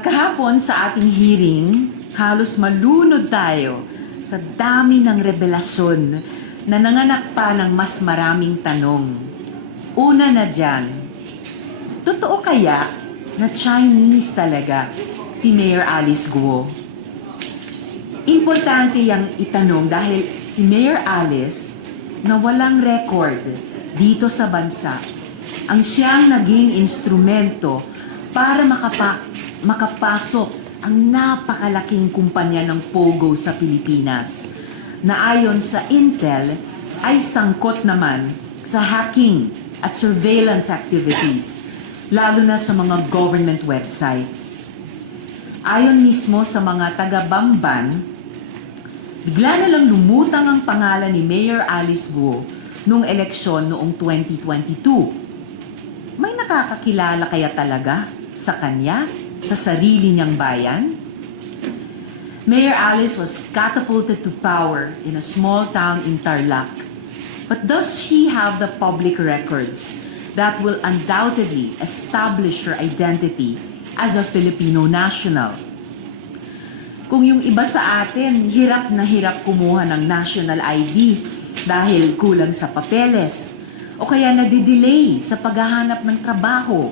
Kahapon sa ating hearing, halos malunod tayo sa dami ng revelasyon na nanganak pa ng mas maraming tanong. Una na dyan, totoo kaya na Chinese talaga si Mayor Alice Guo? Importante yang itanong dahil si Mayor Alice na walang record dito sa bansa ang siyang naging instrumento para makapasok ang napakalaking kumpanya ng Pogo sa Pilipinas na ayon sa Intel ay sangkot naman sa hacking at surveillance activities lalo na sa mga government websites. Ayon mismo sa mga taga-Bamban, bigla na lang lumutang ang pangalan ni Mayor Alice Guo noong eleksyon noong 2022. May nakakakilala kaya talaga sa kanya, sa sarili niyang bayan? Mayor Alice was catapulted to power in a small town in Tarlac. But does she have the public records that will undoubtedly establish her identity as a Filipino national? Kung yung iba sa atin, hirap na hirap kumuha ng national ID dahil kulang sa papeles, o kaya nadidelay sa paghahanap ng trabaho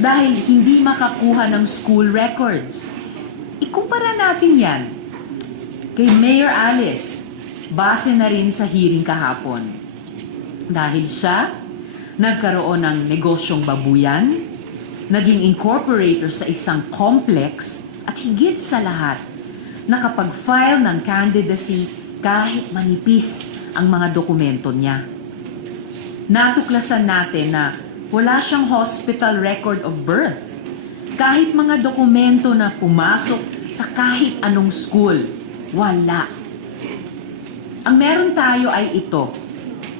dahil hindi makakuha ng school records. Ikumpara natin yan kay Mayor Alice, base na rin sa hearing kahapon. Dahil siya nagkaroon ng negosyong babuyan, naging incorporator sa isang complex, at higit sa lahat, nakapag-file ng candidacy kahit manipis ang mga dokumento niya. Natuklasan natin na wala siyang hospital record of birth. Kahit mga dokumento na pumasok sa kahit anong school, wala. Ang meron tayo ay ito,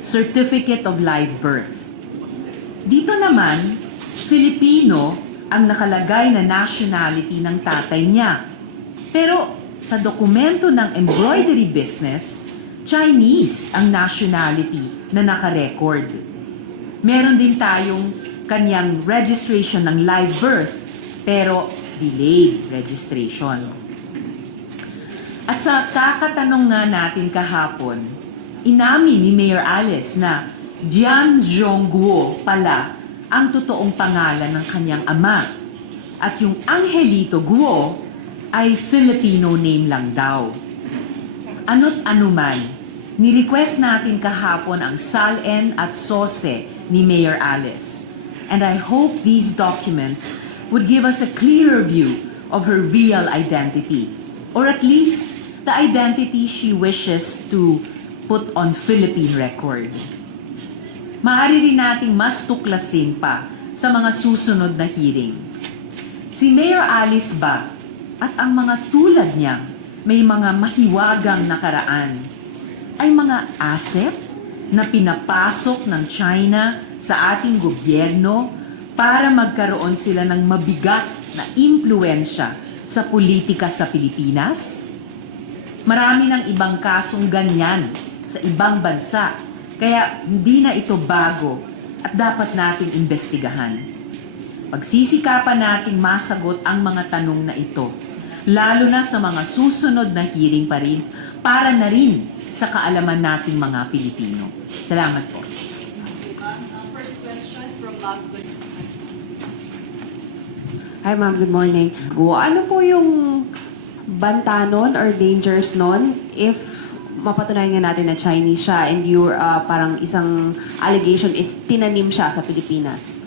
Certificate of Live Birth. Dito naman, Filipino ang nakalagay na nationality ng tatay niya. Pero sa dokumento ng embroidery business, Chinese ang nationality na nakarecord. Meron din tayong kanyang registration ng live birth, pero delayed registration. At sa kakatanong nga natin kahapon, inamin ni Mayor Alice na Jian Zhongguo pala ang totoong pangalan ng kanyang ama. At yung Angelito Guo ay Filipino name lang daw. Ano't anuman, ni-request natin kahapon ang SALN at SOSE ni Mayor Alice. And I hope these documents would give us a clearer view of her real identity, or at least the identity she wishes to put on Philippine record. Maaari rin nating mas tuklasin pa sa mga susunod na hearing. Si Mayor Alice ba at ang mga tulad niya may mga mahiwagang nakaraan ay mga asset na pinapasok ng China sa ating gobyerno para magkaroon sila ng mabigat na impluensya sa politika sa Pilipinas? Marami ng ibang kasong ganyan sa ibang bansa, kaya hindi na ito bago at dapat nating imbestigahan. Pagsisikapan nating masagot ang mga tanong na ito, lalo na sa mga susunod na hearing pa rin, para na rin sa kaalaman nating mga Pilipino. Salamat po. First question from Bob. Hi ma'am, good morning. Ano po yung banta nun or dangers nun if mapatunayan nga natin na Chinese siya and your parang isang allegation is tinanim siya sa Pilipinas?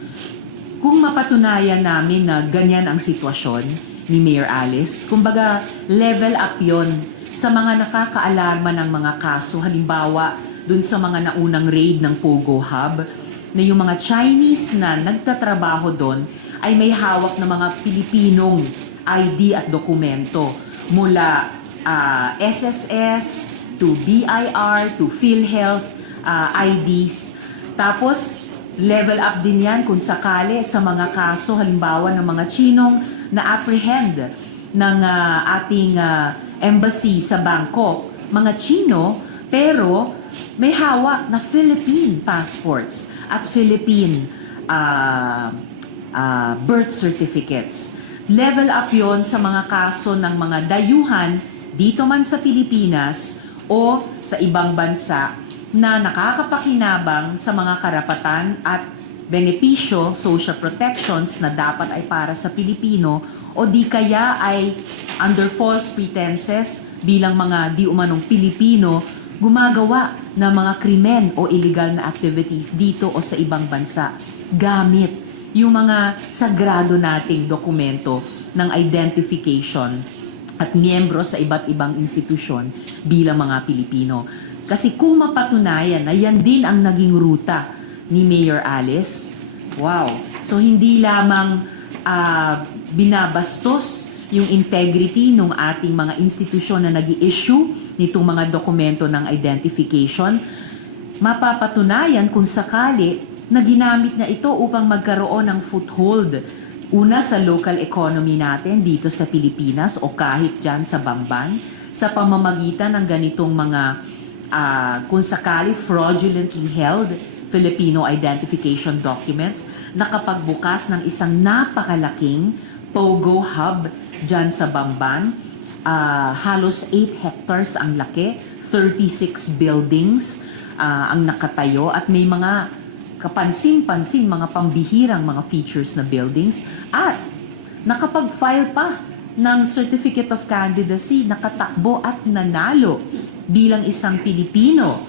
Kung mapatunayan namin na ganyan ang sitwasyon ni Mayor Alice, kumbaga level up yon sa mga nakakaalarma ng mga kaso, halimbawa dun sa mga naunang raid ng Pogo Hub, na yung mga Chinese na nagtatrabaho doon ay may hawak na mga Pilipinong ID at dokumento mula SSS to BIR to PhilHealth IDs. Tapos level up din yan kung sakali sa mga kaso, halimbawa ng mga Chinong na-apprehend ng ating embassy sa Bangkok. Mga Chino, pero may hawak na Philippine passports at Philippine birth certificates. level up yon sa mga kaso ng mga dayuhan dito man sa Pilipinas o sa ibang bansa na nakakapakinabang sa mga karapatan at benepisyo, social protections na dapat ay para sa Pilipino o di kaya ay under false pretenses bilang mga di umanong Pilipino gumagawa ng mga krimen o illegal na activities dito o sa ibang bansa gamit yung mga sagrado nating dokumento ng identification at miyembro sa iba't ibang institusyon bilang mga Pilipino. Kasi kung mapatunayan na yan din ang naging ruta ni Mayor Alice, wow! So hindi lamang binabastos yung integrity ng ating mga institusyon na nag-i-issue nitong mga dokumento ng identification, mapapatunayan kung sakali na ginamit na ito upang magkaroon ng foothold una sa local economy natin dito sa Pilipinas o kahit dyan sa Bamban sa pamamagitan ng ganitong mga kung sakali fraudulently held Filipino identification documents na kapagbukas ng isang napakalaking POGO hub dyan sa Bamban. Halos 8 hectares ang laki, 36 buildings ang nakatayo at may mga kapansin-pansin, mga pambihirang mga features na buildings at nakapag-file pa ng Certificate of Candidacy, nakatakbo at nanalo bilang isang Pilipino,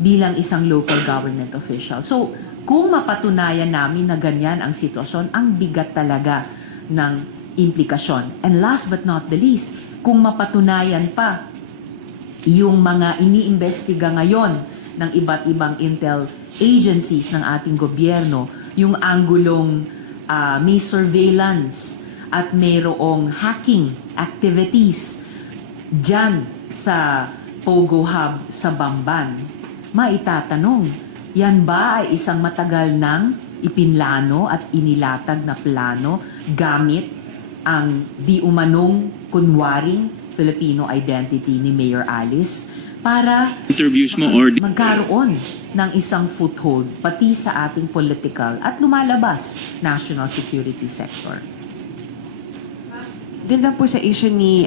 bilang isang local government official. So, kung mapatunayan namin na ganyan ang sitwasyon, ang bigat talaga ng implikasyon. And last but not the least, kung mapatunayan pa yung mga iniimbestiga ngayon ng iba't ibang intel agencies ng ating gobyerno, yung anggulong may surveillance at mayroong hacking activities dyan sa POGO Hub sa Bamban, maitatanong, yan ba ay isang matagal nang ipinlano at inilatag na plano gamit ang di umanong kunwaring Filipino identity ni Mayor Alice para interviews mo or magkaroon ng isang foothold pati sa ating political at lumalabas national security sector. Din lang po sa issue ni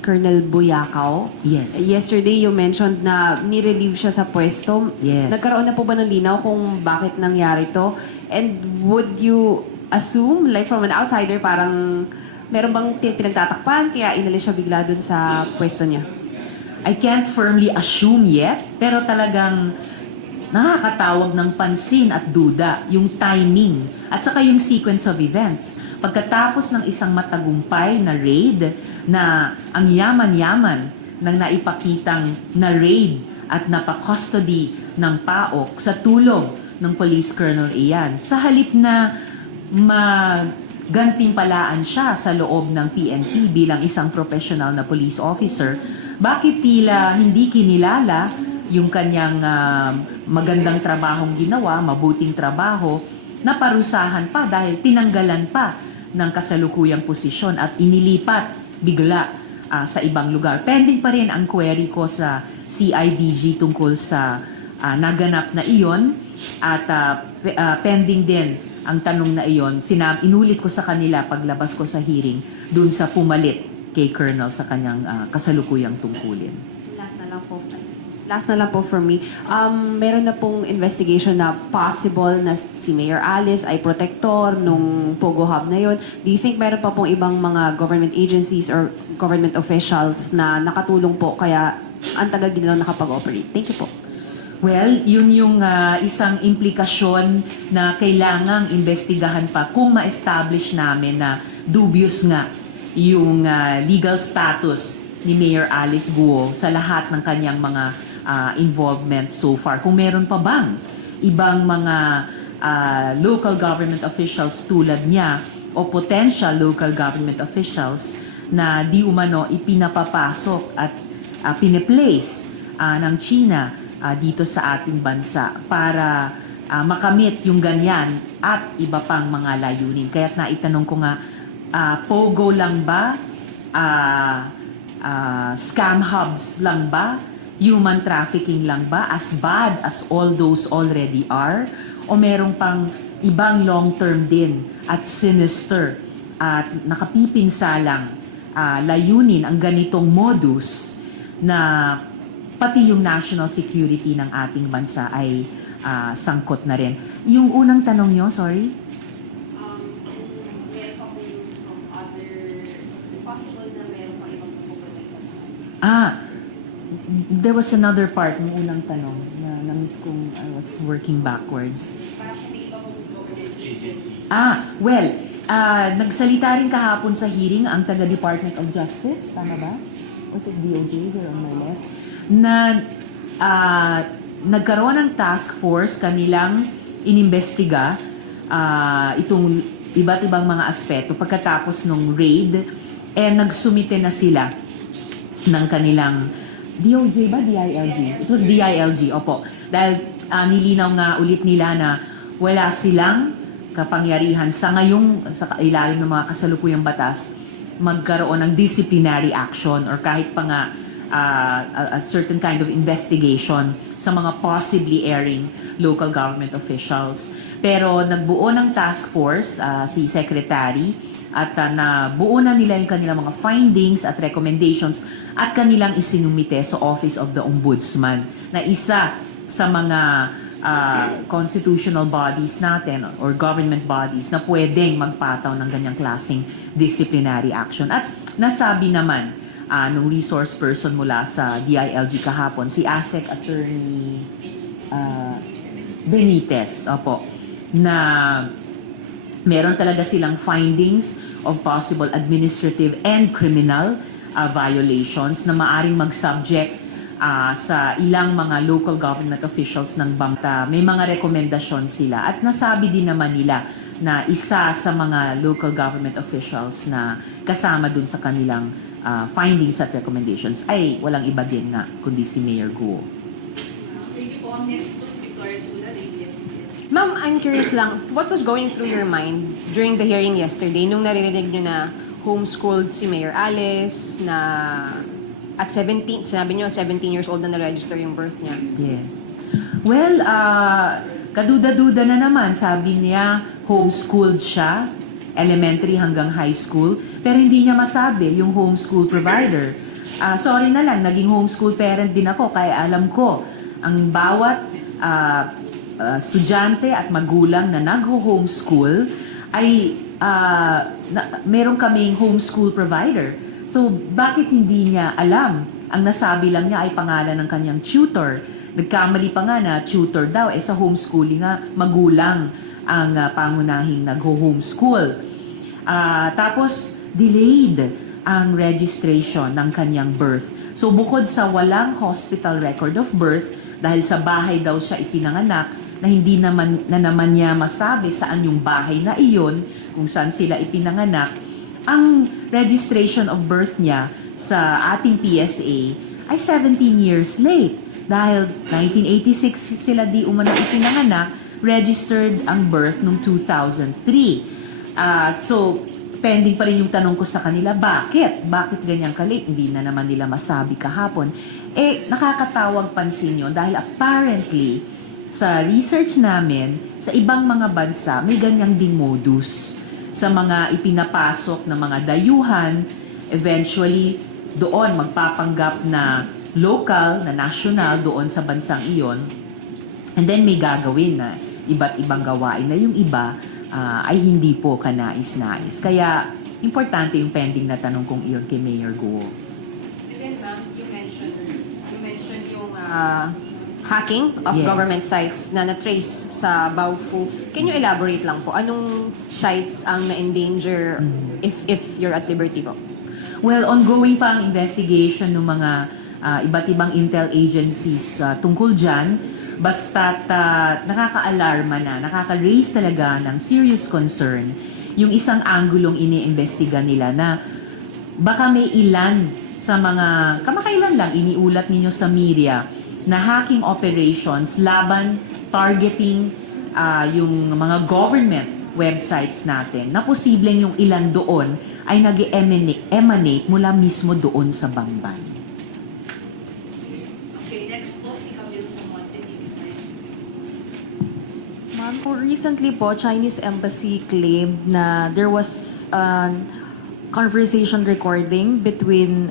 Colonel Buyakaw. Yes. Yesterday, you mentioned na nirelieve siya sa pwesto. Yes. Nagkaroon na po ba ng linaw kung bakit nangyari to? And would you assume, like from an outsider, parang meron bang pinagtatakpan kaya inalis siya bigla dun sa pwesto niya? I can't firmly assume yet, pero talagang nakakatawag ng pansin at duda yung timing at saka yung sequence of events. Pagkatapos ng isang matagumpay na raid na ang yaman-yaman ng naipakitang na raid at napakustody ng PAOK sa tulong ng Police Colonel Ian, sa halip na gantimpalaan siya sa loob ng PNP bilang isang professional na police officer, bakit tila hindi kinilala yung kanyang magandang trabahong ginawa, mabuting trabaho, na parusahan pa dahil tinanggalan pa ng kasalukuyang posisyon at inilipat bigla sa ibang lugar. Pending pa rin ang query ko sa CIDG tungkol sa naganap na iyon at pending din ang tanong na iyon. Inulit ko sa kanila paglabas ko sa hearing dun sa pumalit kay Colonel sa kanyang kasalukuyang tungkulin. Last na lang po for me. Meron na pong investigation na possible na si Mayor Alice ay protector nung POGO Hub na yon. Do you think meron pa pong ibang mga government agencies or government officials na nakatulong po kaya ang tagal din lang nakapag-operate? Thank you po. Well, yun yung isang implikasyon na kailangang investigahan pa kung ma-establish namin na dubious nga yung legal status ni Mayor Alice Guo sa lahat ng kanyang mga involvement so far. Kung meron pa bang ibang mga local government officials tulad niya o potential local government officials na di umano ipinapapasok at piniplace ng China dito sa ating bansa para makamit yung ganyan at iba pang mga layunin. Kaya't naitanong ko nga, POGO lang ba? Scam hubs lang ba? Human trafficking lang ba? As bad as all those already are? O merong pang ibang long-term din at sinister at nakapipinsalang layunin ang ganitong modus na pati yung national security ng ating bansa ay sangkot na rin. Yung unang tanong nyo, sorry? Kung meron pa po yung from other, possible na meron pa ibang pupunta sa There was another part ng unang tanong na na-miss kong I was working backwards. parang may iba pong government agencies. Nagsalita rin kahapon sa hearing ang taga-Department of Justice, tama ba? Was it DOJ here on my left? Na nagkaroon ng task force, kanilang inimbestiga itong iba't ibang mga aspeto pagkatapos ng raid, nagsumite na sila ng kanilang DOJ ba? DILG? It was DILG, opo. Dahil nilinaw nga ulit nila na wala silang kapangyarihan sa ilalim ng mga kasalukuyang batas magkaroon ng disciplinary action or kahit pa nga a certain kind of investigation sa mga possibly erring local government officials. Pero nagbuo ng task force si Secretary at nabuo na nila yung kanilang mga findings at recommendations at kanilang isinumite sa Office of the Ombudsman na isa sa mga constitutional bodies natin or government bodies na pwedeng magpataw ng ganyang klaseng disciplinary action. At nasabi naman nung resource person mula sa DILG kahapon, si ASEC Attorney Benitez, opo, na meron talaga silang findings of possible administrative and criminal violations na maaring mag-subject sa ilang mga local government officials ng bangta. May mga rekomendasyon sila at nasabi din naman nila na isa sa mga local government officials na kasama dun sa kanilang findings at recommendations ay walang iba din nga kundi si Mayor Guo. Thank you po. Next po si Victoria Tula, ABS-CBN. Ma'am, I'm curious lang, what was going through your mind during the hearing yesterday nung narinig nyo na homeschooled si Mayor Alice, na at 17, sinabi nyo 17 years old na na-register yung birth niya? Yes. Well, kaduda-duda na naman. Sabi niya, homeschooled siya, elementary hanggang high school, pero hindi niya masabi yung homeschool provider. Sorry na lang, naging homeschool parent din ako, kaya alam ko, ang bawat estudyante at magulang na nag-homeschool ay meron kaming homeschool provider. So, bakit hindi niya alam? Ang nasabi lang niya ay pangalan ng kanyang tutor. Nagkamali pa nga na tutor daw. Sa homeschooling nga, magulang ang pangunahing nag-homeschool. Tapos, delayed ang registration ng kanyang birth. So, bukod sa walang hospital record of birth, dahil sa bahay daw siya ipinanganak, na hindi naman niya masabi saan yung bahay na iyon, kung saan sila ipinanganak, ang registration of birth niya sa ating PSA ay 17 years late. Dahil 1986 sila di umano ipinanganak, registered ang birth noong 2003. So, pending pa rin yung tanong ko sa kanila, bakit? Bakit ganyan ka-late? Hindi na naman nila masabi kahapon. Nakakatawag pansin yun dahil apparently, sa research namin, sa ibang mga bansa, may ganyang ding modus. Sa mga ipinapasok na mga dayuhan, eventually, doon magpapanggap na local, na national, doon sa bansang iyon. And then may gagawin na iba't ibang gawain na yung iba ay hindi po kanais-nais. Kaya, importante yung pending na tanong kong iyon kay Mayor Guo. And then, ma'am, you mentioned yung hacking of Yes. government sites na na-trace sa Baofu. Can you elaborate lang po? Anong sites ang na-endanger if you're at liberty po? Well, ongoing pa ang investigation ng mga iba't ibang intel agencies tungkol dyan. Basta't nakaka-alarma na, nakaka-raise talaga ng serious concern yung isang anggulong iniimbestiga nila na baka may ilan sa mga, kamakailan lang iniulat ninyo sa media na hacking operations laban targeting yung mga government websites natin na posibleng yung ilan doon ay nag-emanate mula mismo doon sa Bamban. Okay, next po si Camille Samonte, TV5. Ma'am, po recently po, Chinese Embassy claimed na there was conversation recording between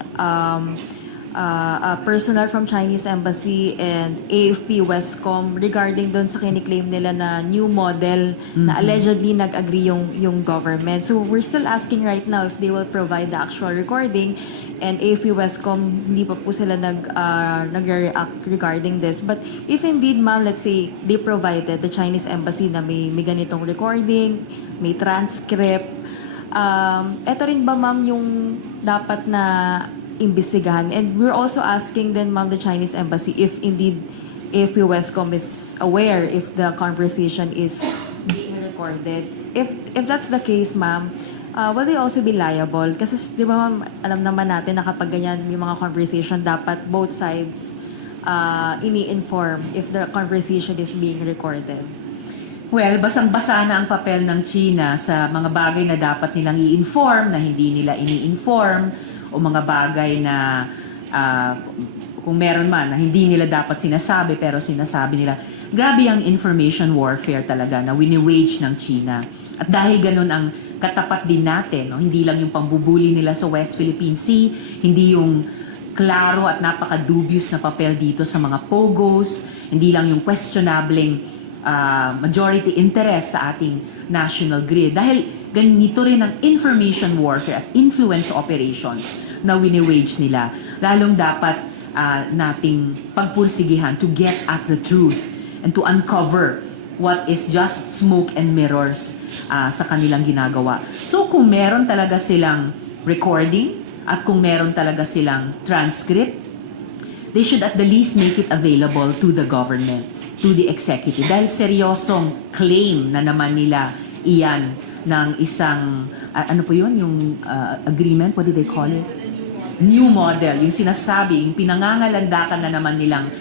personnel from Chinese Embassy and AFP Westcom regarding doon sa kiniklaim nila na new model na allegedly nag-agree yung government. So we're still asking right now if they will provide the actual recording, and AFP Westcom hindi pa po sila nag-react regarding this. But if indeed, ma'am, let's say they provided the Chinese Embassy na may ganitong recording, may transcript, eto rin ba, ma'am, yung dapat na imbestigahan? And we're also asking then, ma'am, the Chinese Embassy if indeed AFP Westcom is aware if the conversation is being recorded. If that's the case, ma'am, will they also be liable? Kasi di ba, ma'am, alam naman natin na kapag ganyan yung mga conversation, dapat both sides ini-inform if the conversation is being recorded. Well, basang-basa na ang papel ng China sa mga bagay na dapat nilang i-inform, na hindi nila ini-inform, o mga bagay na kung meron man na hindi nila dapat sinasabi pero sinasabi nila. Grabe ang information warfare talaga na wini-wage ng China. At dahil ganun ang katapat din natin, no? Hindi lang yung pambubuli nila sa West Philippine Sea, hindi yung klaro at napaka-dubious na papel dito sa mga POGOs, hindi lang yung questionableng majority interest sa ating national grid. Dahil ganito rin ang information warfare at influence operations na wini-wage nila. Lalong dapat nating pagpursigihan to get at the truth and to uncover what is just smoke and mirrors sa kanilang ginagawa. So kung meron talaga silang recording at kung meron talaga silang transcript, they should at the least make it available to the government, to the executive. Dahil seryosong claim na naman nila iyan ng isang, ano po yun, yung agreement, what do they call it? New model, yung sinasabi, yung pinangangalandakan na naman nilang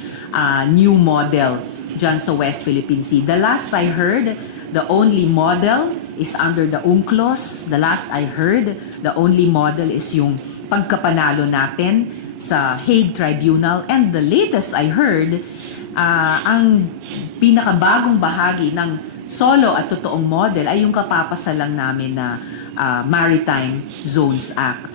new model dyan sa West Philippine Sea. The last I heard, the only model is under the UNCLOS. The last I heard, the only model is yung pagkapanalo natin sa Hague Tribunal. And the latest I heard, ang pinakabagong bahagi ng solo at totoong model ay yung kapapasalang namin na Maritime Zones Act.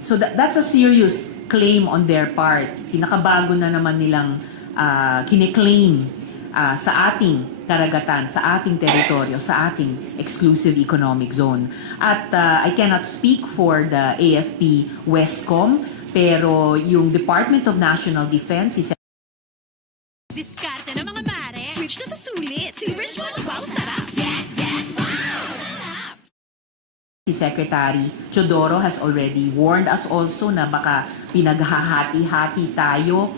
So that's a serious claim on their part. Pinakabago na naman nilang kiniklaim sa ating karagatan, sa ating teritoryo, sa ating exclusive economic zone. At I cannot speak for the AFP Westcom, pero yung Department of National Defense, Diskarte ng mga mare. Switch na sa sulit. Silver Swan, wow, sarap. si Secretary Chodoro has already warned us also na baka pinaghahati-hati tayo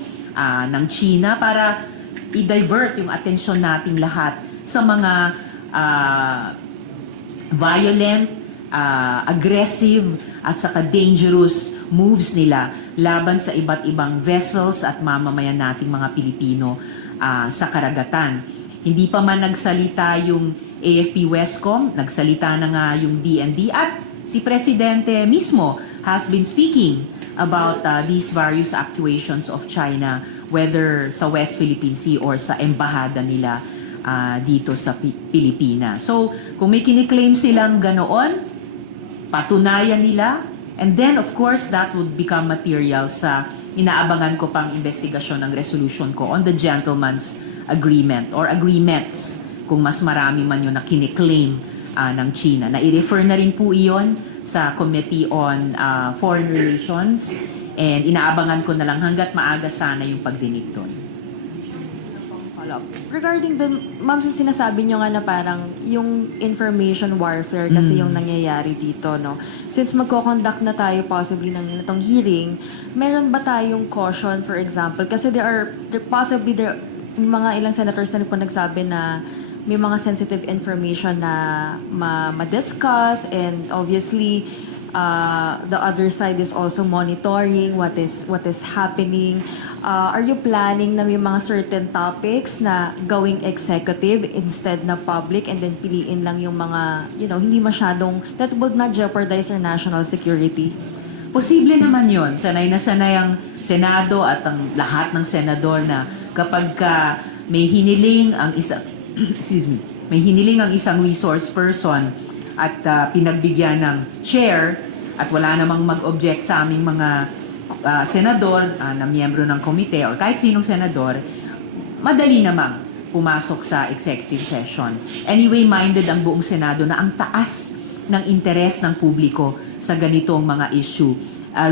ng China para i-divert yung atensyon nating lahat sa mga violent, aggressive at saka dangerous moves nila laban sa iba't ibang vessels at mamamayan nating mga Pilipino sa karagatan. Hindi pa man nagsalita yung AFP Westcom, nagsalita na nga yung DND at si Presidente mismo has been speaking about these various actuations of China, whether sa West Philippine Sea or sa embahada nila dito sa Pilipinas. So, kung may kiniklaim silang ganoon, patunayan nila, and then of course that would become material sa inaabangan ko pang investigasyon ng resolution ko on the gentleman's agreement or agreements kung mas marami man yun na kiniklaim ng China. Na-i-refer na rin po iyon sa Committee on Foreign Relations and inaabangan ko na lang hanggat maaga sana yung pagdinig doon. Regarding dun, ma'am, so sinasabi nyo nga na parang yung information warfare kasi yung nangyayari dito, no? Since magko-conduct na tayo possibly ng itong hearing, meron ba tayong caution, for example? Kasi there mga ilang senators na rin po nagsabi na may mga sensitive information na ma-discuss, and obviously the other side is also monitoring what is happening. Are you planning na may mga certain topics na gawing executive instead na public, and then piliin lang yung mga, hindi masyadong, that would not jeopardize our national security? Posible naman yon. Sanay na sanay ang Senado at ang lahat ng senador na kapag may hiniling ang isang may hiniling ang isang resource person at pinagbigyan ng chair at wala namang mag-object sa aming mga senador na miyembro ng komite or kahit sinong senador, madali namang pumasok sa executive session. Anyway, minded ang buong Senado na ang taas ng interes ng publiko sa ganitong mga issue.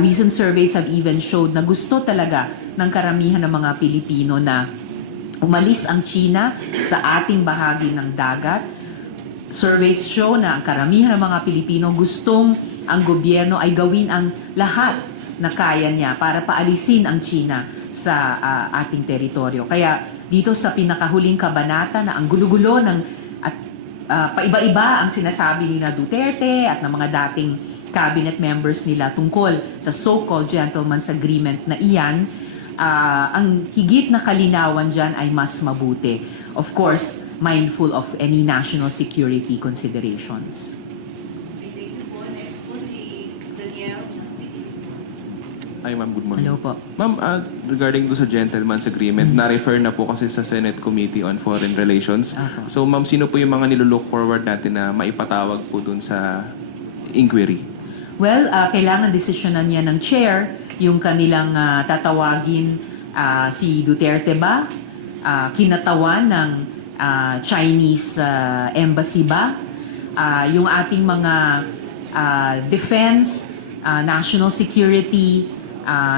Recent surveys have even showed na gusto talaga ng karamihan ng mga Pilipino na umalis ang China sa ating bahagi ng dagat. Surveys show na ang karamihan ng mga Pilipino gustong ang gobyerno ay gawin ang lahat na kaya niya para paalisin ang China sa ating teritoryo. Kaya dito sa pinakahuling kabanata na ang gulo-gulo ng at paiba-iba ang sinasabi ni na Duterte at ng mga dating cabinet members nila tungkol sa so-called gentleman's agreement na iyan, ang higit na kalinawan dyan ay mas mabuti. Of course, mindful of any national security considerations. Okay, thank you po. Next po si Daniel. Hi ma'am, good morning. Hello po. Ma'am, regarding do sa gentleman's agreement, na-refer na po kasi sa Senate Committee on Foreign Relations. Ako. So ma'am, sino po yung mga nilulook forward natin na maipatawag po dun sa inquiry? Well, kailangan desisyonan niya ng chair yung kanilang tatawagin si Duterte ba? Kinatawan ng Chinese embassy ba? Yung ating mga defense, national security,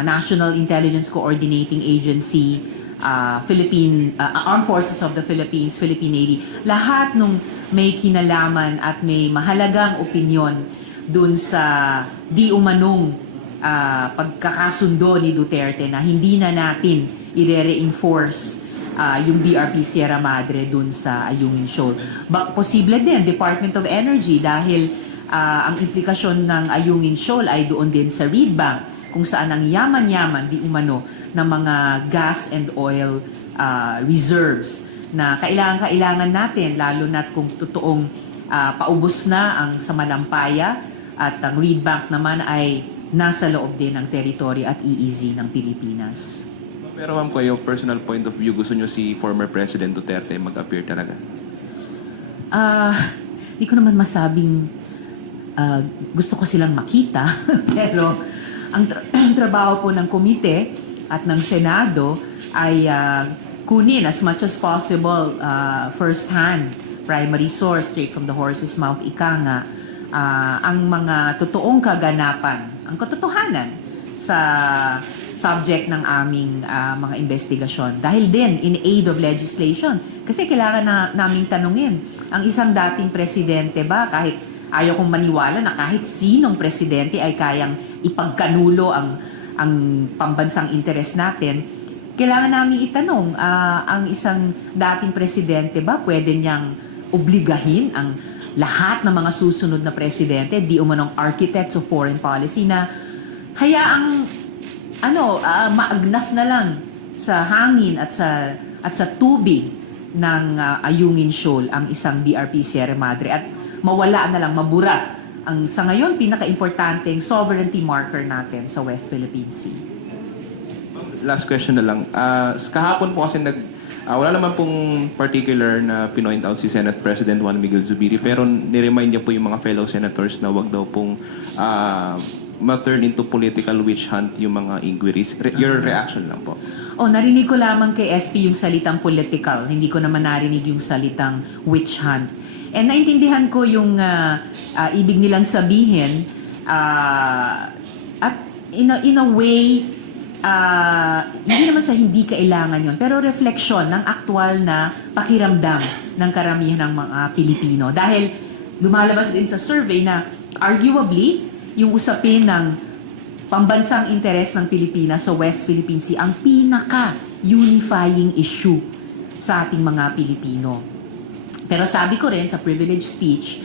National Intelligence Coordinating Agency, Armed Forces of the Philippines, Philippine Navy, lahat nung may kinalaman at may mahalagang opinyon dun sa di umanong pagkakasundo ni Duterte na hindi na natin i-reinforce yung BRP Sierra Madre dun sa Ayungin Shoal. Posible din, Department of Energy, dahil ang implikasyon ng Ayungin Shoal ay doon din sa Reed Bank, kung saan ang yaman-yaman di umano ng mga gas and oil reserves na kailangan natin, lalo na kung totoong paubos na ang Samalampaya at ang Reed Bank naman ay nasa loob din ng teritoryo at EEZ ng Pilipinas. Pero ma'am, kayo, personal point of view, gusto nyo si former President Duterte mag-appear talaga? Hindi ko naman masabing gusto ko silang makita, pero ang trabaho po ng komite at ng Senado ay kunin as much as possible first-hand, primary source, straight from the horse's mouth, ika nga, ang mga totoong kaganapan, ang katotohanan sa subject ng aming mga investigasyon. Dahil din, in aid of legislation. Kasi kailangan na naming tanungin, ang isang dating presidente ba, kahit ayaw kong maniwala na kahit sinong presidente ay kayang ipagkanulo ang pambansang interes natin, kailangan namin itanong, ang isang dating presidente ba pwede niyang obligahin ang lahat ng mga susunod na presidente, di umanong architects of foreign policy na hayaang maagnas na lang sa hangin at sa tubig ng Ayungin Shoal ang isang BRP Sierra Madre at mawala na lang, mabura ang sa ngayon pinaka-importanteng sovereignty marker natin sa West Philippine Sea. Last question na lang. Kahapon po kasi wala naman pong particular na pinoint out si Senate President Juan Miguel Zubiri, pero niremind niya po yung mga fellow senators na wag daw pong ma-turn into political witch hunt yung mga inquiries. Your reaction lang po. Narinig ko lamang kay SP yung salitang political. Hindi ko naman narinig yung salitang witch hunt. And naintindihan ko yung ibig nilang sabihin at in a way, hindi naman sa hindi kailangan yon, pero refleksyon ng aktual na pakiramdam ng karamihan ng mga Pilipino. Dahil lumalabas din sa survey na arguably, yung usapin ng pambansang interes ng Pilipinas sa West Philippine Sea ang pinaka-unifying issue sa ating mga Pilipino. Pero sabi ko rin sa privilege speech,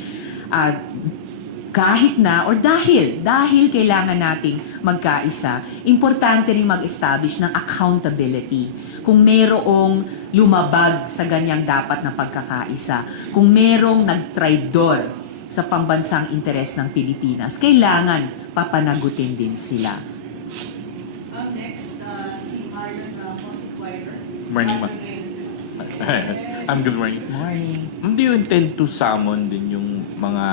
kahit na or dahil kailangan nating magkaisa, importante rin mag-establish ng accountability. Kung merong lumabag sa ganyang dapat na pagkakaisa, kung merong nagtraidor sa pambansang interes ng Pilipinas, kailangan papanagutin din sila. Next, si Marion Ramos, Inquirer. Morning, ma'am. Good morning. Morning. Do you intend to summon din yung mga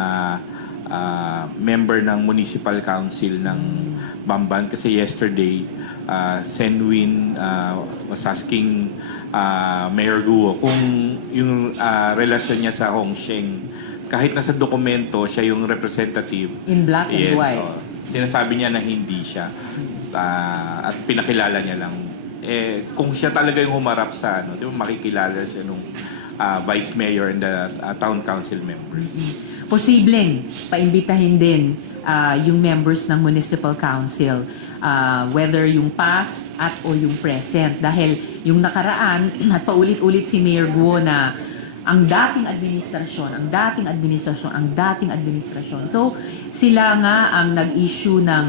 member ng municipal council ng Bamban kasi yesterday Senwin was asking Mayor Guo kung yung relasyon niya sa Hongsheng, kahit nasa dokumento siya yung representative. In black and white. Sinasabi niya na hindi siya. At pinakilala niya lang. Kung siya talaga yung humarap sa di ba, makikilala siya nung vice mayor and the town council members. Posibleng paimbitahin din yung members ng municipal council, whether yung past at o yung present. Dahil yung nakaraan, at paulit-ulit si Mayor Guo na ang dating administrasyon. So, sila nga ang nag-issue ng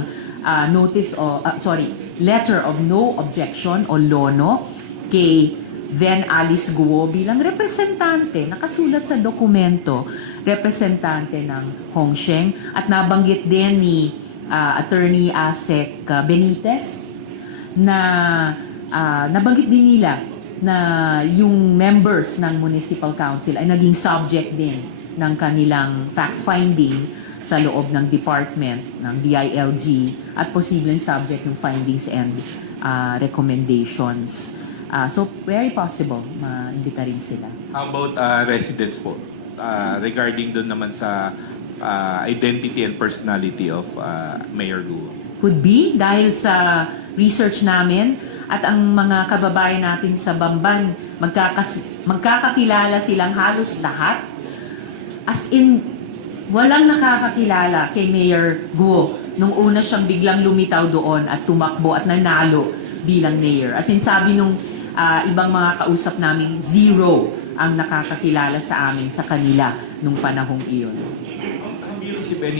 letter of no objection o LONO kay then Alice Guo bilang representante, nakasulat sa dokumento, representante ng Hongsheng, at nabanggit din ni Attorney Asek Benitez na nabanggit din nila na yung members ng municipal council ay naging subject din ng kanilang fact-finding sa loob ng department ng DILG at posibleng subject ng findings and recommendations. So, very possible, maimbita rin sila. How about residents po? Regarding doon naman sa identity and personality of Mayor Guo. Could be, dahil sa research namin at ang mga kababayan natin sa Bamban, magkakakilala silang halos lahat. As in, walang nakakakilala kay Mayor Guo nung una siyang biglang lumitaw doon at tumakbo at nanalo bilang mayor. As in, sabi nung ibang mga kausap namin, zero ang nakakakilala sa amin sa kanila nung panahong iyon. Si Benny